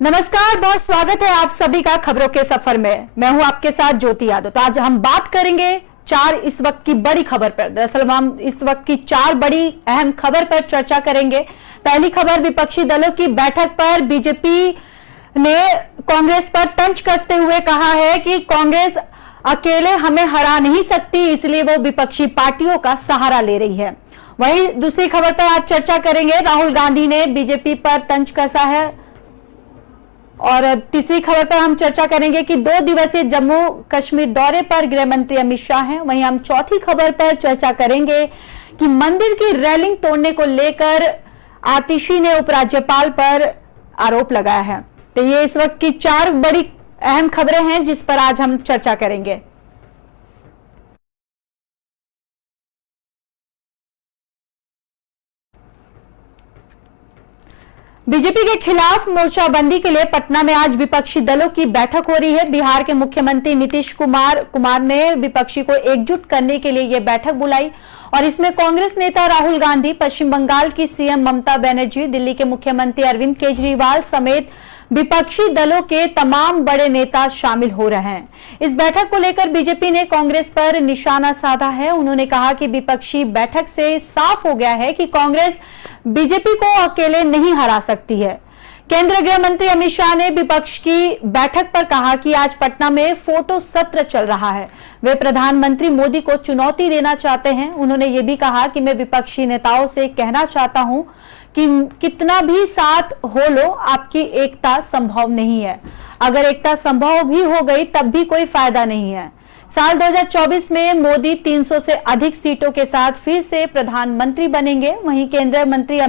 नमस्कार, बहुत स्वागत है आप सभी का खबरों के सफर में। मैं हूं आपके साथ ज्योति यादव। तो आज हम बात करेंगे चार इस वक्त की बड़ी खबर पर। दरअसल हम इस वक्त की चार बड़ी अहम खबर पर चर्चा करेंगे। पहली खबर, विपक्षी दलों की बैठक पर बीजेपी ने कांग्रेस पर तंज कसते हुए कहा है कि कांग्रेस अकेले हमें हरा नहीं सकती, इसलिए वो विपक्षी पार्टियों का सहारा ले रही है। वहीं दूसरी खबर पर आज चर्चा करेंगे, राहुल गांधी ने बीजेपी पर तंज कसा है। और तीसरी खबर पर हम चर्चा करेंगे कि 2 दिवसीय जम्मू कश्मीर दौरे पर गृह मंत्री अमित शाह हैं। वहीं हम चौथी खबर पर चर्चा करेंगे कि मंदिर की रेलिंग तोड़ने को लेकर आतिशी ने उपराज्यपाल पर आरोप लगाया है। तो ये इस वक्त की चार बड़ी अहम खबरें हैं जिस पर आज हम चर्चा करेंगे। बीजेपी के खिलाफ मोर्चाबंदी के लिए पटना में आज विपक्षी दलों की बैठक हो रही है। बिहार के मुख्यमंत्री नीतीश कुमार ने विपक्षी को एकजुट करने के लिए यह बैठक बुलाई और इसमें कांग्रेस नेता राहुल गांधी, पश्चिम बंगाल की सीएम ममता बनर्जी, दिल्ली के मुख्यमंत्री अरविंद केजरीवाल समेत विपक्षी दलों के तमाम बड़े नेता शामिल हो रहे हैं। इस बैठक को लेकर बीजेपी ने कांग्रेस पर निशाना साधा है। उन्होंने कहा कि विपक्षी बैठक से साफ हो गया है कि कांग्रेस बीजेपी को अकेले नहीं हरा सकती है। केंद्रीय गृह मंत्री अमित शाह ने विपक्ष की बैठक पर कहा कि आज पटना में फोटो सत्र चल रहा है। वे प्रधानमंत्री मोदी को चुनौती देना चाहते हैं। उन्होंने ये भी कहा कि मैं विपक्षी नेताओं से कहना चाहता हूं कि कितना भी साथ हो लो, आपकी एकता संभव नहीं है। अगर एकता संभव भी हो गई तब भी कोई फायदा नहीं है। साल 2024 में मोदी 300 से अधिक सीटों के साथ फिर से प्रधानमंत्री बनेंगे। वहीं केंद्रीय मंत्री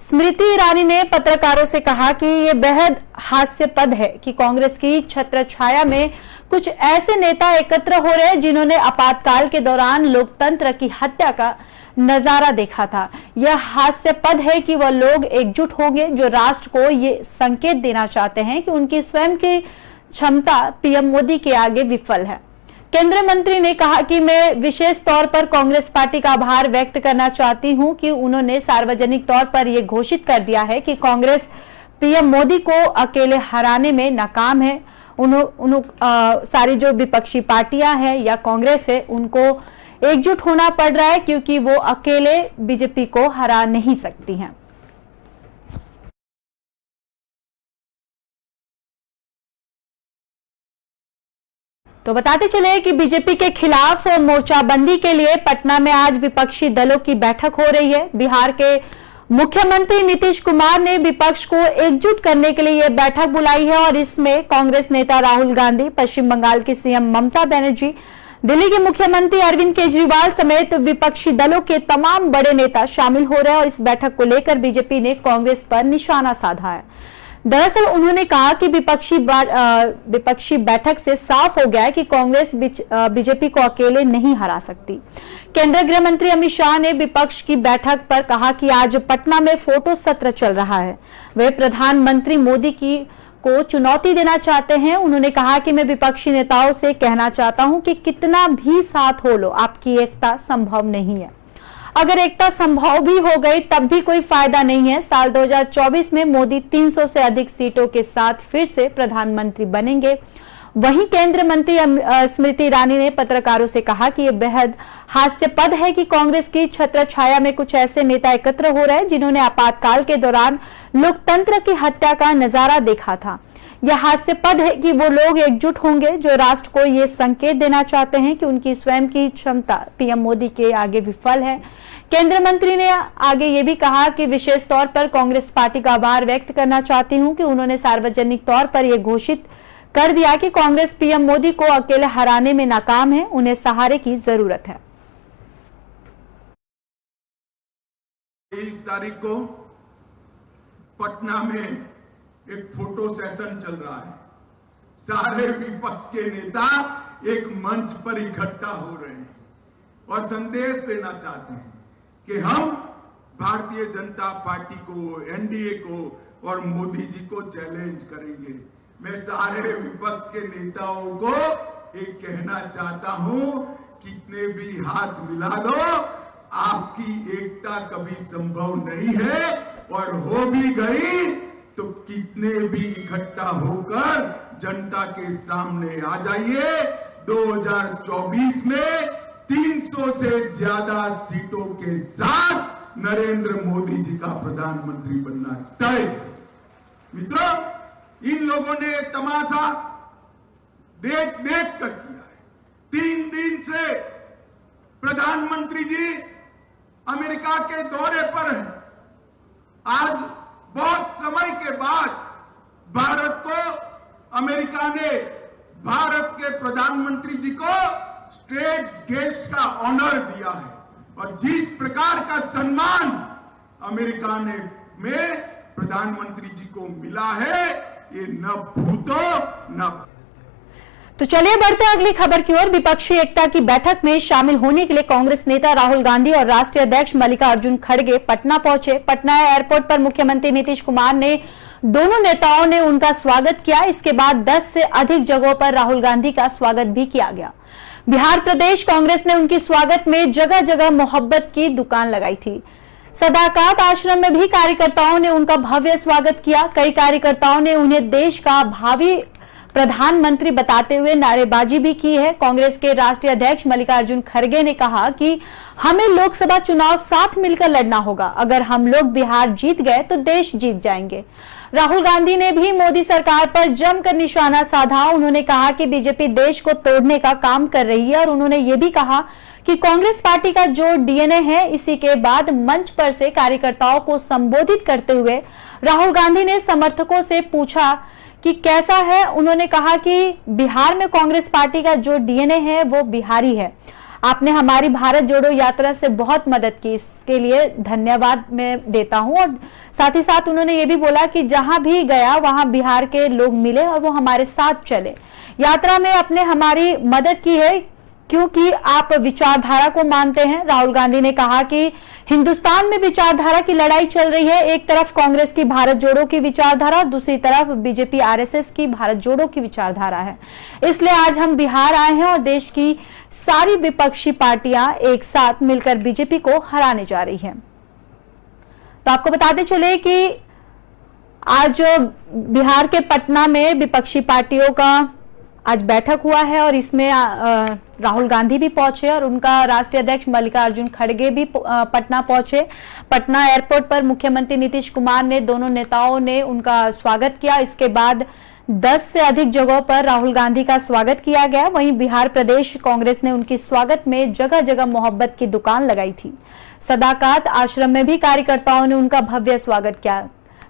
स्मृति ईरानी ने पत्रकारों से कहा कि यह बेहद हास्यास्पद है कि कांग्रेस की छत्रछाया में कुछ ऐसे नेता एकत्र हो रहे हैं जिन्होंने आपातकाल के दौरान लोकतंत्र की हत्या का नजारा देखा था। यह हास्यास्पद है कि वह लोग एकजुट होंगे जो राष्ट्र को ये संकेत देना चाहते हैं कि उनकी स्वयं की क्षमता पीएम मोदी के आगे विफल है। केंद्रीय मंत्री ने कहा कि मैं विशेष तौर पर कांग्रेस पार्टी का आभार व्यक्त करना चाहती हूं कि उन्होंने सार्वजनिक तौर पर यह घोषित कर दिया है कि कांग्रेस पीएम मोदी को अकेले हराने में नाकाम है। सारी जो विपक्षी पार्टियां हैं या कांग्रेस है, उनको एकजुट होना पड़ रहा है क्योंकि वो अकेले बीजेपी को हरा नहीं सकती हैं। तो बताते चले कि बीजेपी के खिलाफ मोर्चाबंदी के लिए पटना में आज विपक्षी दलों की बैठक हो रही है। बिहार के मुख्यमंत्री नीतीश कुमार ने विपक्ष को एकजुट करने के लिए यह बैठक बुलाई है और इसमें कांग्रेस नेता राहुल गांधी, पश्चिम बंगाल की सीएम ममता बनर्जी, दिल्ली के मुख्यमंत्री अरविंद केजरीवाल समेत विपक्षी दलों के तमाम बड़े नेता शामिल हो रहे हैं और इस बैठक को लेकर बीजेपी ने कांग्रेस पर निशाना साधा है। दरअसल उन्होंने कहा कि विपक्षी बैठक से साफ हो गया है कि कांग्रेस बीजेपी को अकेले नहीं हरा सकती। केंद्रीय गृह मंत्री अमित शाह ने विपक्ष की बैठक पर कहा कि आज पटना में फोटो सत्र चल रहा है। वे प्रधानमंत्री मोदी को चुनौती देना चाहते हैं। उन्होंने कहा कि मैं विपक्षी नेताओं से कहना चाहता हूं कि कितना भी साथ हो लो, आपकी एकता संभव नहीं है। अगर एकता संभव भी हो गई तब भी कोई फायदा नहीं है। साल 2024 में मोदी 300 से अधिक सीटों के साथ फिर से प्रधानमंत्री बनेंगे। वहीं केंद्रीय मंत्री स्मृति ईरानी ने पत्रकारों से कहा कि यह बेहद हास्यास्पद है कि कांग्रेस की छत्रछाया में कुछ ऐसे नेता एकत्र हो रहे हैं जिन्होंने आपातकाल के दौरान लोकतंत्र की हत्या का नजारा देखा था। यह हास्यास्पद है कि वो लोग एकजुट होंगे जो राष्ट्र को ये संकेत देना चाहते हैं कि उनकी स्वयं की क्षमता पीएम मोदी के आगे विफल है। केंद्रीय मंत्री ने आगे ये भी कहा कि विशेष तौर पर कांग्रेस पार्टी का आभार व्यक्त करना चाहती हूं कि उन्होंने सार्वजनिक तौर पर यह घोषित कर दिया कि कांग्रेस पीएम मोदी को अकेले हराने में नाकाम है, उन्हें सहारे की जरूरत है। 23 तारीख को पटना में एक फोटो सेशन चल रहा है। सारे विपक्ष के नेता एक मंच पर इकट्ठा हो रहे हैं और संदेश देना चाहते हैं कि हम भारतीय जनता पार्टी को, एनडीए को और मोदी जी को चैलेंज करेंगे। मैं सारे विपक्ष के नेताओं को एक कहना चाहता हूं, कितने भी हाथ मिला लो, आपकी एकता कभी संभव नहीं है और हो भी गई तो कितने भी इकट्ठा होकर जनता के सामने आ जाइए। 2024 में 300 से ज्यादा सीटों के साथ नरेंद्र मोदी जी का प्रधानमंत्री बनना तय है। मित्रों, इन लोगों ने तमाशा देख देख कर किया है। 3 दिन से प्रधानमंत्री जी अमेरिका के दौरे पर हैं। आज बहुत समय के बाद भारत को अमेरिका ने भारत के प्रधानमंत्री जी को स्टेट गेस्ट का ऑनर दिया है और जिस प्रकार का सम्मान अमेरिका ने में प्रधानमंत्री जी को मिला है, ये न भूतो न। तो चलिए बढ़ते हैं अगली खबर की ओर। विपक्षी एकता की बैठक में शामिल होने के लिए कांग्रेस नेता राहुल गांधी और राष्ट्रीय अध्यक्ष मल्लिकार्जुन खड़गे पटना पहुंचे। पटना एयरपोर्ट पर मुख्यमंत्री नीतीश कुमार ने दोनों नेताओं ने उनका स्वागत किया। इसके बाद 10 से अधिक जगहों पर राहुल गांधी का स्वागत भी किया गया। बिहार प्रदेश कांग्रेस ने उनके स्वागत में जगह जगह मोहब्बत की दुकान लगाई थी। सदाकत आश्रम में भी कार्यकर्ताओं ने उनका भव्य स्वागत किया। कई कार्यकर्ताओं ने उन्हें देश का भावी प्रधानमंत्री बताते हुए नारेबाजी भी की है। कांग्रेस के राष्ट्रीय अध्यक्ष मल्लिकार्जुन खड़गे ने कहा कि हमें लोकसभा चुनाव साथ मिलकर लड़ना होगा। अगर हम लोग बिहार जीत गए तो देश जीत जाएंगे। राहुल गांधी ने भी मोदी सरकार पर जमकर निशाना साधा। उन्होंने कहा कि बीजेपी देश को तोड़ने का काम कर रही है और उन्होंने ये भी कहा कि कांग्रेस पार्टी का जो डीएनए है। इसी के बाद मंच पर से कार्यकर्ताओं को संबोधित करते हुए राहुल गांधी ने समर्थकों से पूछा कि कैसा है। उन्होंने कहा कि बिहार में कांग्रेस पार्टी का जो डीएनए है वो बिहारी है। आपने हमारी भारत जोड़ो यात्रा से बहुत मदद की, इसके लिए धन्यवाद मैं देता हूं। और साथ ही साथ उन्होंने ये भी बोला कि जहां भी गया वहां बिहार के लोग मिले और वो हमारे साथ चले। यात्रा में आपने हमारी मदद की है क्योंकि आप विचारधारा को मानते हैं। राहुल गांधी ने कहा कि हिंदुस्तान में विचारधारा की लड़ाई चल रही है। एक तरफ कांग्रेस की भारत जोड़ो की विचारधारा और दूसरी तरफ बीजेपी आरएसएस की भारत जोड़ो की विचारधारा है। इसलिए आज हम बिहार आए हैं और देश की सारी विपक्षी पार्टियां एक साथ मिलकर बीजेपी को हराने जा रही हैं। तो आपको बताते चले कि आज बिहार के पटना में विपक्षी पार्टियों का आज बैठक हुआ है और इसमें राहुल गांधी भी पहुंचे और उनका राष्ट्रीय अध्यक्ष मल्लिकार्जुन खड़गे भी पटना पहुंचे। पटना एयरपोर्ट पर मुख्यमंत्री नीतीश कुमार ने दोनों नेताओं ने उनका स्वागत किया। इसके बाद 10 से अधिक जगहों पर राहुल गांधी का स्वागत किया गया। वहीं बिहार प्रदेश कांग्रेस ने उनके स्वागत में जगह जगह मोहब्बत की दुकान लगाई थी। सदाकत आश्रम में भी कार्यकर्ताओं ने उनका भव्य स्वागत किया।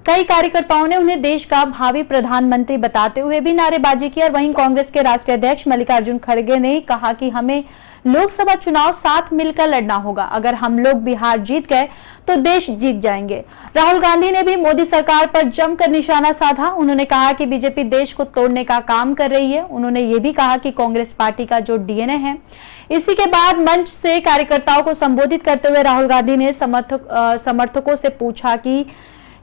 कई कार्यकर्ताओं ने उन्हें देश का भावी प्रधानमंत्री बताते हुए भी नारेबाजी की। और वहीं कांग्रेस के राष्ट्रीय अध्यक्ष मल्लिकार्जुन खड़गे ने कहा कि हमें लोकसभा चुनाव साथ मिलकर लड़ना होगा। अगर हम लोग बिहार जीत गए तो देश जीत जाएंगे। राहुल गांधी ने भी मोदी सरकार पर जमकर निशाना साधा। उन्होंने कहा कि बीजेपी देश को तोड़ने का काम कर रही है। उन्होंने ये भी कहा कि कांग्रेस पार्टी का जो डीएनए है। इसी के बाद मंच से कार्यकर्ताओं को संबोधित करते हुए राहुल गांधी ने समर्थकों से पूछा कि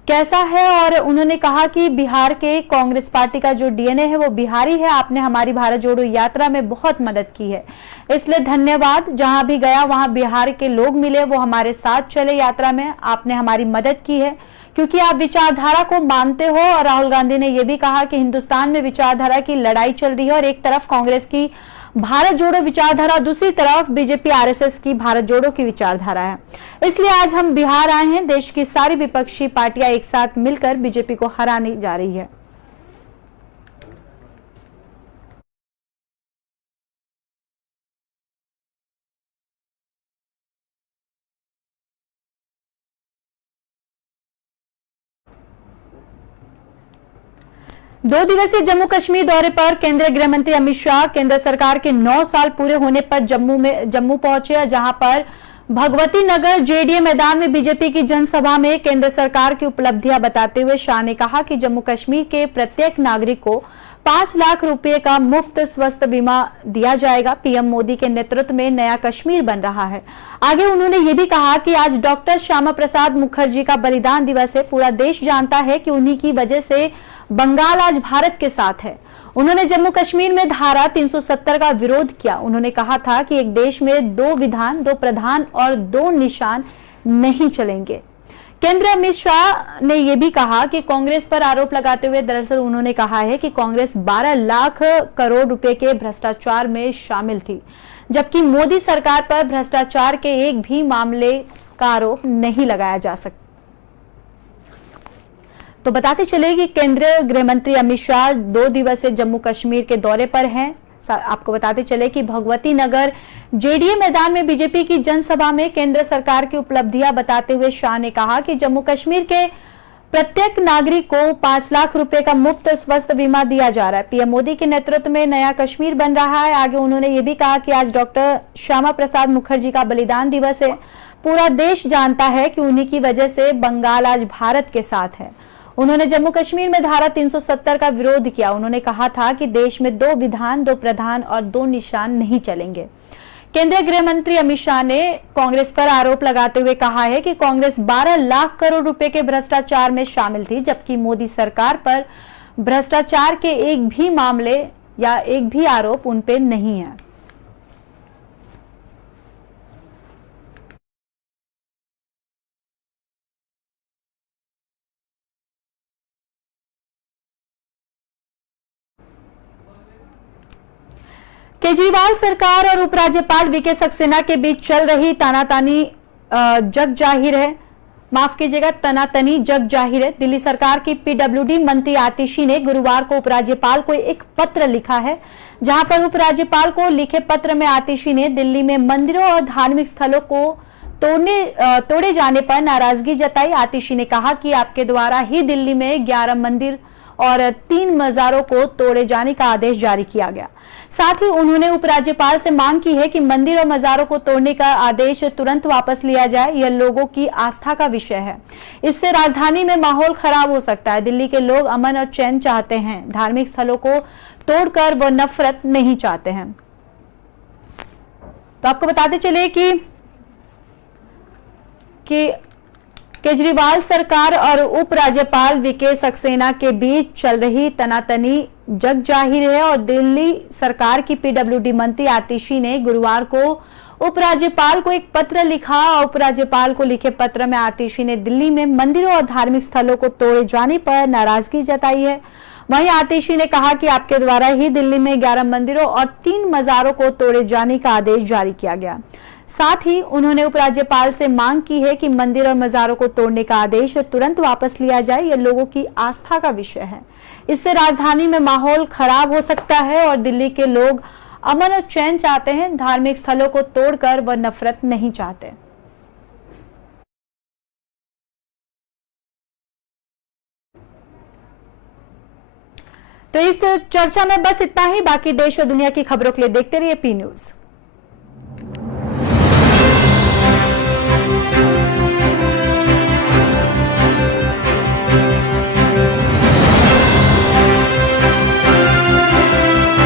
कैसा है और उन्होंने कहा कि बिहार के कांग्रेस पार्टी का जो डीएनए है वो बिहारी है। आपने हमारी भारत जोड़ो यात्रा में बहुत मदद की है, इसलिए धन्यवाद। जहां भी गया वहां बिहार के लोग मिले, वो हमारे साथ चले यात्रा में। आपने हमारी मदद की है क्योंकि आप विचारधारा को मानते हो। और राहुल गांधी ने यह भी कहा कि हिंदुस्तान में विचारधारा की लड़ाई चल रही है और एक तरफ कांग्रेस की भारत जोड़ो विचारधारा, दूसरी तरफ बीजेपी आरएसएस की भारत जोड़ो की विचारधारा है। इसलिए आज हम बिहार आए हैं। देश की सारी विपक्षी पार्टियां एक साथ मिलकर बीजेपी को हराने जा रही है। दो दिवसीय जम्मू कश्मीर दौरे पर केंद्रीय गृह मंत्री अमित शाह केंद्र सरकार के 9 साल पूरे होने पर जम्मू पहुंचे, जहां पर भगवती नगर जेडीए मैदान में बीजेपी की जनसभा में केंद्र सरकार की उपलब्धियां बताते हुए शाह ने कहा कि जम्मू कश्मीर के प्रत्येक नागरिक को 5 लाख रुपए का मुफ्त स्वास्थ्य बीमा दिया जाएगा। पीएम मोदी के नेतृत्व में नया कश्मीर बन रहा है। आगे उन्होंने ये भी कहा कि आज डॉक्टर श्यामा प्रसाद मुखर्जी का बलिदान दिवस है। पूरा देश जानता है कि उन्हीं की वजह से बंगाल आज भारत के साथ है। उन्होंने जम्मू कश्मीर में धारा 370 का विरोध किया। उन्होंने कहा था कि एक देश में 2 विधान, 2 प्रधान और 2 निशान नहीं चलेंगे। केंद्रीय अमित शाह ने यह भी कहा कि कांग्रेस पर आरोप लगाते हुए दरअसल उन्होंने कहा है कि कांग्रेस 12 लाख करोड़ रुपए के भ्रष्टाचार में शामिल थी, जबकि मोदी सरकार पर भ्रष्टाचार के एक भी मामले का आरोप नहीं लगाया जा सकता। तो बताते चले कि केंद्रीय गृह मंत्री अमित शाह 2 दिवसीय जम्मू कश्मीर के दौरे पर हैं। आपको बताते चले कि भगवती नगर जेडीए मैदान में बीजेपी की जनसभा में केंद्र सरकार की उपलब्धियां बताते हुए शाह ने कहा कि जम्मू कश्मीर के प्रत्येक नागरिक को 5 लाख रुपए का मुफ्त स्वास्थ्य बीमा दिया जा रहा है। पीएम मोदी के नेतृत्व में नया कश्मीर बन रहा है। आगे उन्होंने ये भी कहा कि आज डॉक्टर श्यामा प्रसाद मुखर्जी का बलिदान दिवस है। पूरा देश जानता है कि उन्हीं की वजह से बंगाल आज भारत के साथ है। उन्होंने जम्मू कश्मीर में धारा 370 का विरोध किया। उन्होंने कहा था कि देश में 2 विधान, 2 प्रधान और 2 निशान नहीं चलेंगे। केंद्रीय गृह मंत्री अमित शाह ने कांग्रेस पर आरोप लगाते हुए कहा है कि कांग्रेस 12 लाख करोड़ रुपए के भ्रष्टाचार में शामिल थी, जबकि मोदी सरकार पर भ्रष्टाचार के एक भी मामले या एक भी आरोप उन पे नहीं है। केजरीवाल सरकार और उपराज्यपाल वीके सक्सेना के बीच चल रही तानातानी जग जाहिर है। माफ कीजिएगा, तनातनी जग जाहिर है। दिल्ली सरकार की पीडब्ल्यूडी मंत्री आतिशी ने गुरुवार को उपराज्यपाल को एक पत्र लिखा है, जहां पर उपराज्यपाल को लिखे पत्र में आतिशी ने दिल्ली में मंदिरों और धार्मिक स्थलों को तोड़े जाने पर नाराजगी जताई। आतिशी ने कहा कि आपके द्वारा ही दिल्ली में 11 मंदिर और 3 मजारों को तोड़े जाने का आदेश जारी किया गया। साथ ही उन्होंने उपराज्यपाल से मांग की है कि मंदिर और मजारों को तोड़ने का आदेश तुरंत वापस लिया जाए। यह लोगों की आस्था का विषय है। इससे राजधानी में माहौल खराब हो सकता है। दिल्ली के लोग अमन और चैन चाहते हैं। धार्मिक स्थलों को तोड़कर वो नफरत नहीं चाहते हैं। तो आपको बताते चले कि केजरीवाल सरकार और उपराज्यपाल वीके सक्सेना के बीच चल रही तनातनी जग जाहिर है और दिल्ली सरकार की पीडब्ल्यूडी मंत्री आतिशी ने गुरुवार को उपराज्यपाल को एक पत्र लिखा और उपराज्यपाल को लिखे पत्र में आतिशी ने दिल्ली में मंदिरों और धार्मिक स्थलों को तोड़े जाने पर नाराजगी जताई है। वहीं आतिशी ने कहा कि आपके द्वारा ही दिल्ली में 11 मंदिरों और 3 मजारों को तोड़े जाने का आदेश जारी किया गया। साथ ही उन्होंने उपराज्यपाल से मांग की है कि मंदिर और मजारों को तोड़ने का आदेश तुरंत वापस लिया जाए। यह लोगों की आस्था का विषय है। इससे राजधानी में माहौल खराब हो सकता है और दिल्ली के लोग अमन और चैन चाहते हैं। धार्मिक स्थलों को तोड़कर वह नफरत नहीं चाहते। तो इस चर्चा में बस इतना ही। बाकी देश और दुनिया की खबरों के लिए देखते रहिए पी न्यूज़।